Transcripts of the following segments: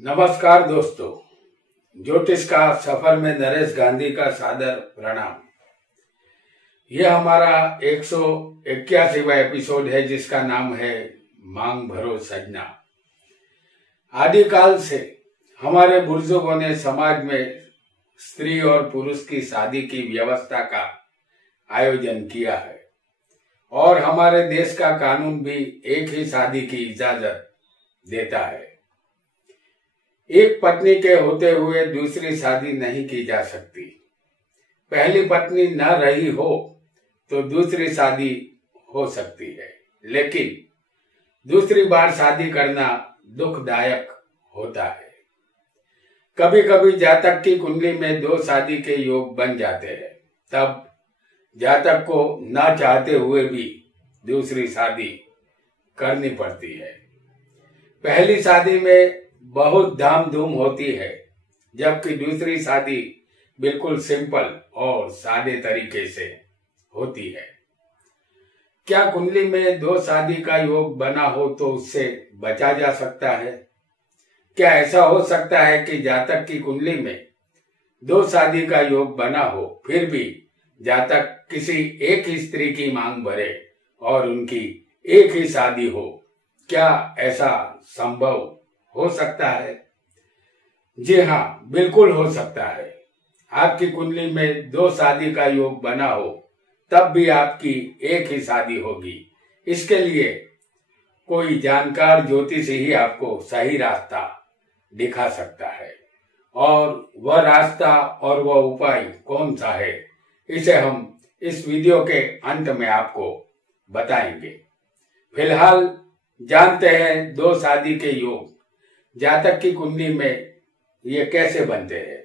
नमस्कार दोस्तों, ज्योतिष का सफर में नरेश गांधी का सादर प्रणाम। यह हमारा 181वां एपिसोड है जिसका नाम है मांग भरो सजना। आदिकाल से हमारे बुजुर्गों ने समाज में स्त्री और पुरुष की शादी की व्यवस्था का आयोजन किया है और हमारे देश का कानून भी एक ही शादी की इजाजत देता है। एक पत्नी के होते हुए दूसरी शादी नहीं की जा सकती। पहली पत्नी न रही हो तो दूसरी शादी हो सकती है, लेकिन दूसरी बार शादी करना दुखदायक होता है। कभी कभी जातक की कुंडली में दो शादी के योग बन जाते हैं, तब जातक को न चाहते हुए भी दूसरी शादी करनी पड़ती है। पहली शादी में बहुत धाम धूम होती है, जबकि दूसरी शादी बिल्कुल सिंपल और सादे तरीके से होती है। क्या कुंडली में दो शादी का योग बना हो तो उससे बचा जा सकता है? क्या ऐसा हो सकता है कि जातक की कुंडली में दो शादी का योग बना हो, फिर भी जातक किसी एक ही स्त्री की मांग भरे और उनकी एक ही शादी हो? क्या ऐसा संभव हो सकता है? जी हाँ, बिल्कुल हो सकता है। आपकी कुंडली में दो शादी का योग बना हो तब भी आपकी एक ही शादी होगी। इसके लिए कोई जानकार ज्योतिष ही आपको सही रास्ता दिखा सकता है, और वह रास्ता और वह उपाय कौन सा है, इसे हम इस वीडियो के अंत में आपको बताएंगे। फिलहाल जानते हैं दो शादी के योग जातक की कुंडली में ये कैसे बनते हैं,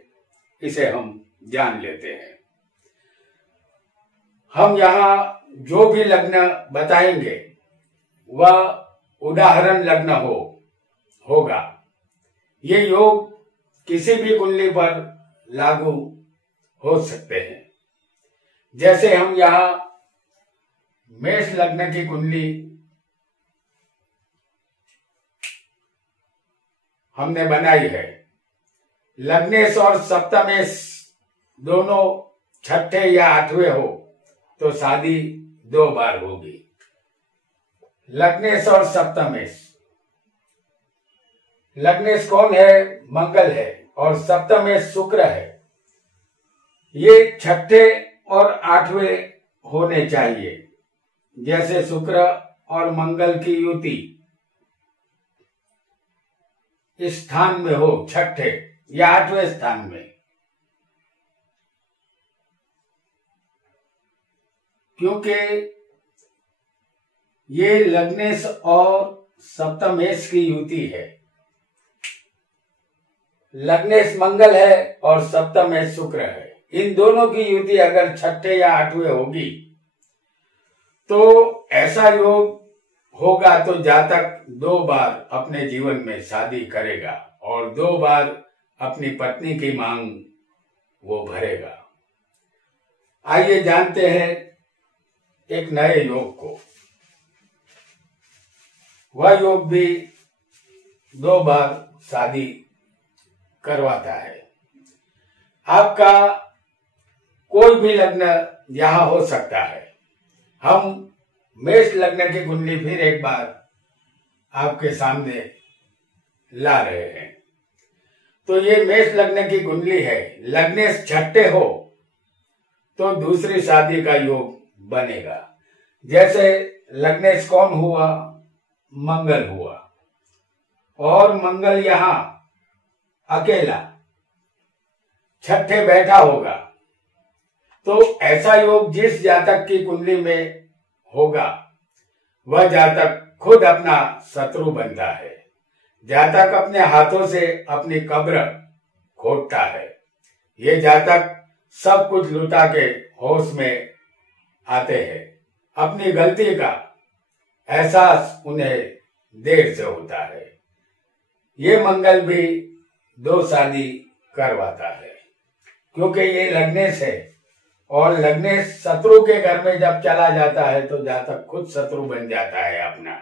इसे हम जान लेते हैं। हम यहाँ जो भी लग्न बताएंगे वह उदाहरण लग्न होगा। ये योग किसी भी कुंडली पर लागू हो सकते हैं। जैसे हम यहाँ मेष लग्न की कुंडली हमने बनाई है। लग्नेश और सप्तमेश दोनों छठे या आठवें हो तो शादी दो बार होगी। लग्नेश और सप्तमेश, लग्नेश कौन है? मंगल है, और सप्तमेश शुक्र है। ये छठे और आठवें होने चाहिए। जैसे शुक्र और मंगल की युति इस स्थान में हो, छठे या आठवें स्थान में, क्योंकि ये लग्नेश और सप्तमेश की युति है। लग्नेश मंगल है और सप्तमेश शुक्र है। इन दोनों की युति अगर छठे या आठवें होगी तो ऐसा योग होगा तो जातक दो बार अपने जीवन में शादी करेगा और दो बार अपनी पत्नी की मांग वो भरेगा। आइए जानते हैं एक नए योग को। वह योग भी दो बार शादी करवाता है। आपका कोई भी लग्न यहां हो सकता है। हम मेष लग्न की कुंडली फिर एक बार आपके सामने ला रहे हैं। तो ये मेष लग्न की कुंडली है। लग्नेश छठे हो तो दूसरी शादी का योग बनेगा। जैसे लग्नेश कौन हुआ? मंगल हुआ, और मंगल यहां अकेला छठे बैठा होगा। तो ऐसा योग जिस जातक की कुंडली में होगा वह जातक खुद अपना शत्रु बनता है। जातक अपने हाथों से अपनी कब्र खोदता है। ये जातक सब कुछ लुटा के होश में आते हैं। अपनी गलती का एहसास उन्हें देर से होता है। ये मंगल भी दो शादी करवाता है, क्योंकि ये लग्नेश है, और लग्नेश शत्रु के घर में जब चला जाता है तो जातक खुद शत्रु बन जाता है अपना।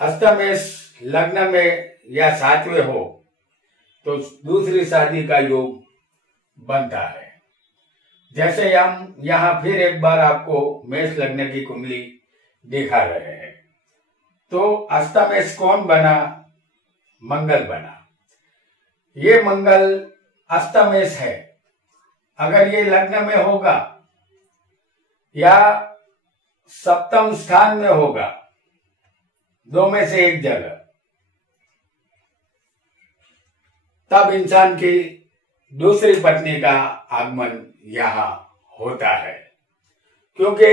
अष्टमेश लग्न में या 7वें हो तो दूसरी शादी का योग बनता है। जैसे हम यहाँ फिर एक बार आपको मेष लग्न की कुंडली दिखा रहे हैं। तो अष्टमेश कौन बना? मंगल बना। ये मंगल अष्टमेश है। अगर ये लग्न में होगा या सप्तम स्थान में होगा, दो में से एक जगह, तब इंसान की दूसरी पत्नी का आगमन यहाँ होता है। क्योंकि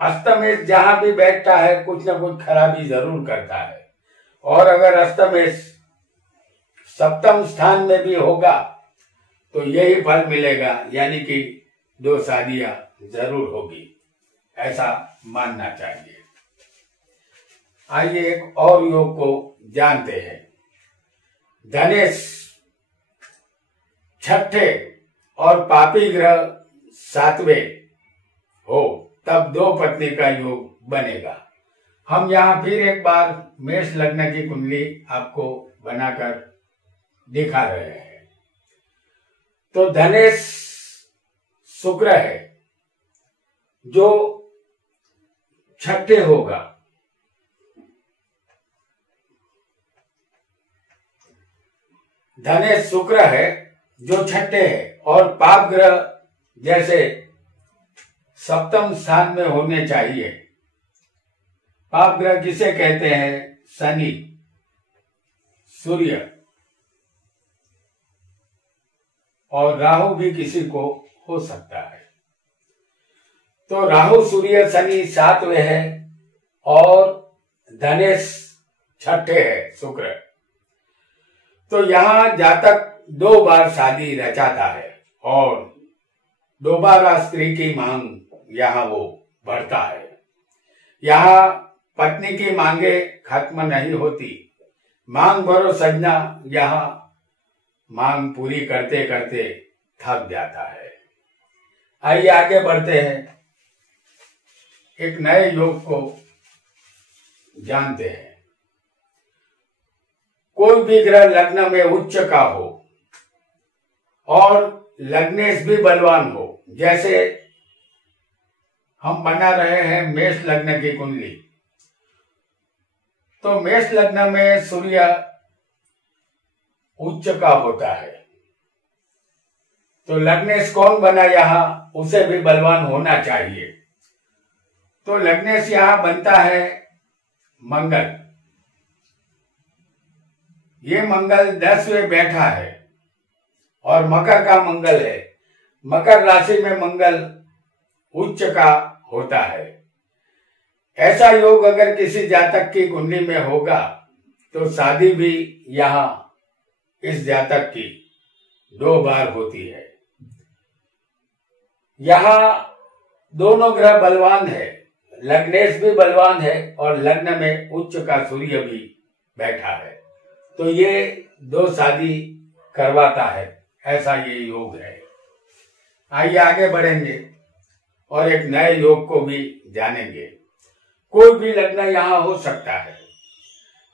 अष्टमेश जहां भी बैठता है कुछ न कुछ खराबी जरूर करता है। और अगर अष्टमेश सप्तम स्थान में भी होगा तो यही फल मिलेगा, यानी कि 2 शादियां जरूर होगी, ऐसा मानना चाहिए। आइए एक और योग को जानते हैं। धनेश छठे और पापी ग्रह 7वें हो तब 2 पत्नी का योग बनेगा। हम यहाँ फिर एक बार मेष लग्न की कुंडली आपको बनाकर दिखा रहे हैं। तो धनेश शुक्र है जो छठे होगा। धनेश शुक्र है जो छठे है और पाप ग्रह जैसे सप्तम स्थान में होने चाहिए। पाप ग्रह किसे कहते हैं? शनि, सूर्य और राहु भी किसी को हो सकता है। तो राहु, सूर्य, शनि 7वें है और धनेश छठे है, शुक्र। तो यहां जातक 2 बार शादी रचाता है और दोबारा स्त्री की मांग यहाँ वो बढ़ता है। यहाँ पत्नी की मांगे खत्म नहीं होती। मांग भरो सजना, यहाँ मांग पूरी करते करते थक जाता है। आइए आगे बढ़ते हैं, एक नए योग को जानते हैं। कोई भी ग्रह लग्न में उच्च का हो और लग्नेश भी बलवान हो, जैसे हम बना रहे हैं मेष लग्न की कुंडली। तो मेष लग्न में सूर्य उच्च का होता है, तो लग्नेश कौन बना यहाँ? उसे भी बलवान होना चाहिए। तो लग्नेश यहाँ बनता है मंगल। ये मंगल 10वें बैठा है और मकर का मंगल है। मकर राशि में मंगल उच्च का होता है। ऐसा योग अगर किसी जातक की कुंडली में होगा तो शादी भी यहाँ इस जातक की 2 बार होती है। यहाँ दोनों ग्रह बलवान है, लग्नेश भी बलवान है और लग्न में उच्च का सूर्य भी बैठा है। तो ये 2 शादी करवाता है, ऐसा ये योग है। आइए आगे बढ़ेंगे और एक नए योग को भी जानेंगे। कोई भी लग्न यहाँ हो सकता है।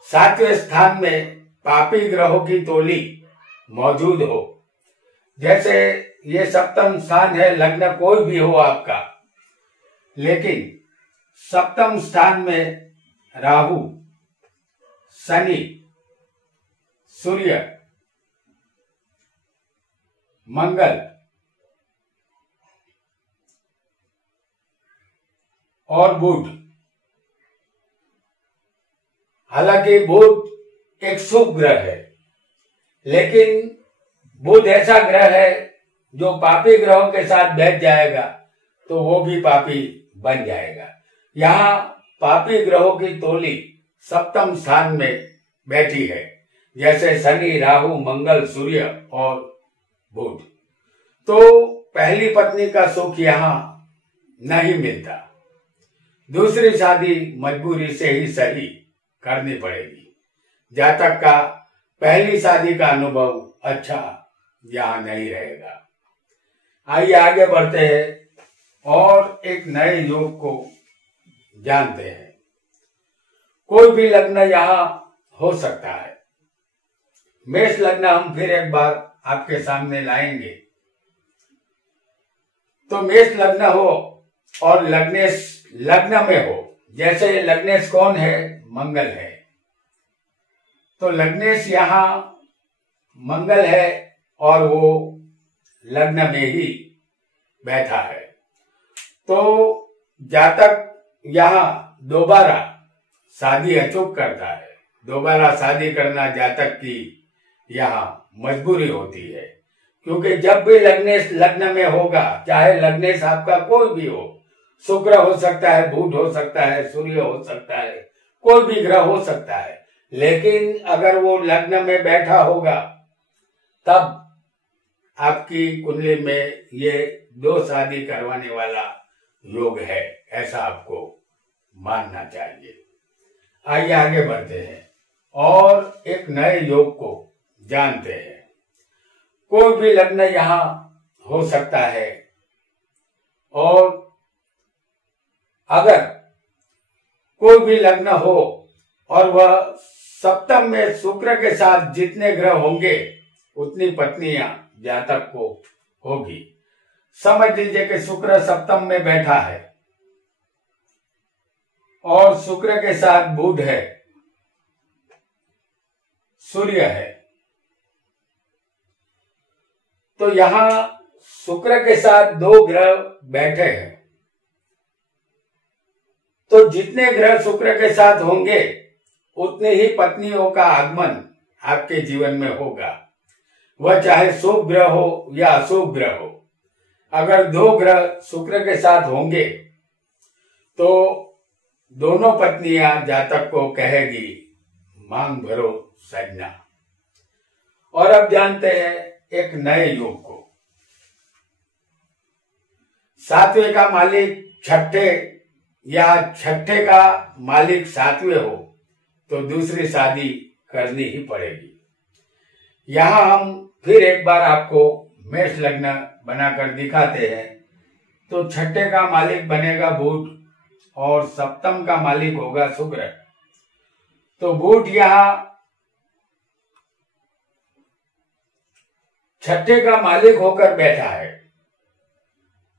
7वें स्थान में पापी ग्रहों की टोली मौजूद हो, जैसे ये सप्तम स्थान है, लग्न कोई भी हो आपका, लेकिन सप्तम स्थान में राहु, शनि, सूर्य, मंगल और बुध। हालांकि बुध एक शुभ ग्रह है, लेकिन बुध ऐसा ग्रह है जो पापी ग्रहों के साथ बैठ जाएगा तो वो भी पापी बन जाएगा। यहाँ पापी ग्रहों की टोली सप्तम स्थान में बैठी है, जैसे शनि, राहु, मंगल, सूर्य और बुध। तो पहली पत्नी का सुख यहाँ नहीं मिलता। दूसरी शादी मजबूरी से ही सही करनी पड़ेगी। जातक का पहली शादी का अनुभव अच्छा यहाँ नहीं रहेगा। आइए आगे बढ़ते हैं और एक नए योग को जानते हैं। कोई भी लग्न यहाँ हो सकता है। मेष लग्न हम फिर एक बार आपके सामने लाएंगे। तो मेष लग्न हो और लग्नेश लग्न में हो, जैसे लग्नेश कौन है? मंगल है। तो लग्नेश यहाँ मंगल है और वो लग्न में ही बैठा है। तो जातक यहाँ दोबारा शादी अचूक करता है। दोबारा शादी करना जातक की यहाँ मजबूरी होती है, क्योंकि जब भी लग्नेश लग्न में होगा, चाहे लग्नेश आपका कोई भी हो, शुक्र हो सकता है, बुध हो सकता है, सूर्य हो सकता है, कोई भी ग्रह हो सकता है, लेकिन अगर वो लग्न में बैठा होगा तब आपकी कुंडली में ये दो शादी करवाने वाला योग है, ऐसा आपको मानना चाहिए। आइए आगे बढ़ते हैं और एक नए योग को जानते हैं। कोई भी लग्न यहाँ हो सकता है और अगर कोई भी लग्न हो और वह सप्तम में शुक्र के साथ जितने ग्रह होंगे उतनी पत्नियां जातक को होगी। समझ लीजिए कि शुक्र सप्तम में बैठा है और शुक्र के साथ बुध है, सूर्य है। तो यहां शुक्र के साथ दो ग्रह बैठे हैं, तो जितने ग्रह शुक्र के साथ होंगे उतने ही पत्नियों का आगमन आपके जीवन में होगा, वह चाहे शुभ ग्रह हो या अशुभ ग्रह हो। अगर दो ग्रह शुक्र के साथ होंगे तो दोनों पत्नियां जातक को कहेगी, मांग भरो सजना। और अब जानते हैं एक नए योग को। सातवें का मालिक छठे या छठे का मालिक सातवें हो तो दूसरी शादी करनी ही पड़ेगी। यहां हम फिर एक बार आपको मेष लग्न बनाकर दिखाते हैं। तो छठे का मालिक बनेगा बुध और सप्तम का मालिक होगा शुक्र। तो बुध यहां छठे का मालिक होकर बैठा है,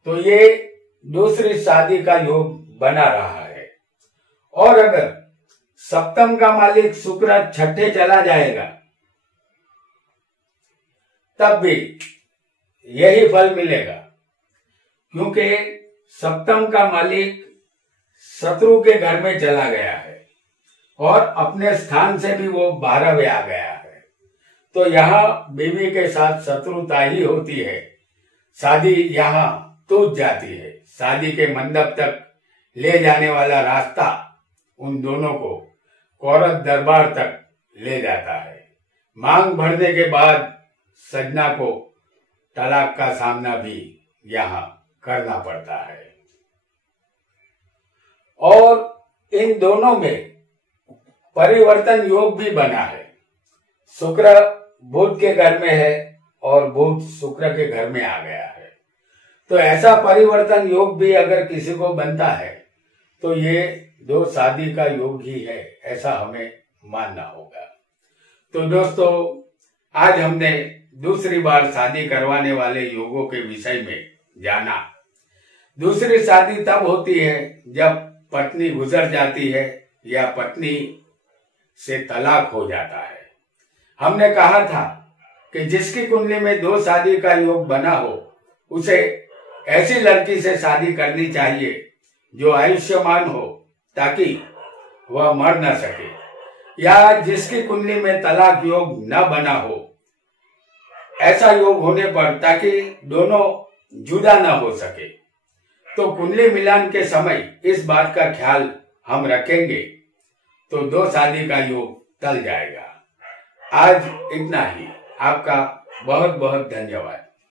तो ये दूसरी शादी का योग बना रहा है। और अगर सप्तम का मालिक शुक्र छठे चला जाएगा तब भी यही फल मिलेगा, क्योंकि सप्तम का मालिक शत्रु के घर में चला गया है और अपने स्थान से भी वो 12वें आ गया है। तो यहाँ बीवी के साथ शत्रुता ही होती है, शादी यहाँ टूट जाती है। शादी के मंडप तक ले जाने वाला रास्ता उन दोनों को कोर्ट दरबार तक ले जाता है। मांग भरने के बाद सजना को तलाक का सामना भी यहाँ करना पड़ता है। और इन दोनों में परिवर्तन योग भी बना है। शुक्र बुध के घर में है और बुध शुक्र के घर में आ गया है। तो ऐसा परिवर्तन योग भी अगर किसी को बनता है तो ये दो शादी का योग ही है, ऐसा हमें मानना होगा। तो दोस्तों, आज हमने दूसरी बार शादी करवाने वाले योगों के विषय में जाना। दूसरी शादी तब होती है जब पत्नी गुजर जाती है या पत्नी से तलाक हो जाता है। हमने कहा था कि जिसकी कुंडली में दो शादी का योग बना हो उसे ऐसी लड़की से शादी करनी चाहिए जो आयुष्मान हो, ताकि वह मर न सके, या जिसकी कुंडली में तलाक योग न बना हो, ऐसा योग होने पर ताकि दोनों जुदा न हो सके। तो कुंडली मिलान के समय इस बात का ख्याल हम रखेंगे तो दो शादी का योग टल जाएगा। आज इतना ही। आपका बहुत बहुत धन्यवाद।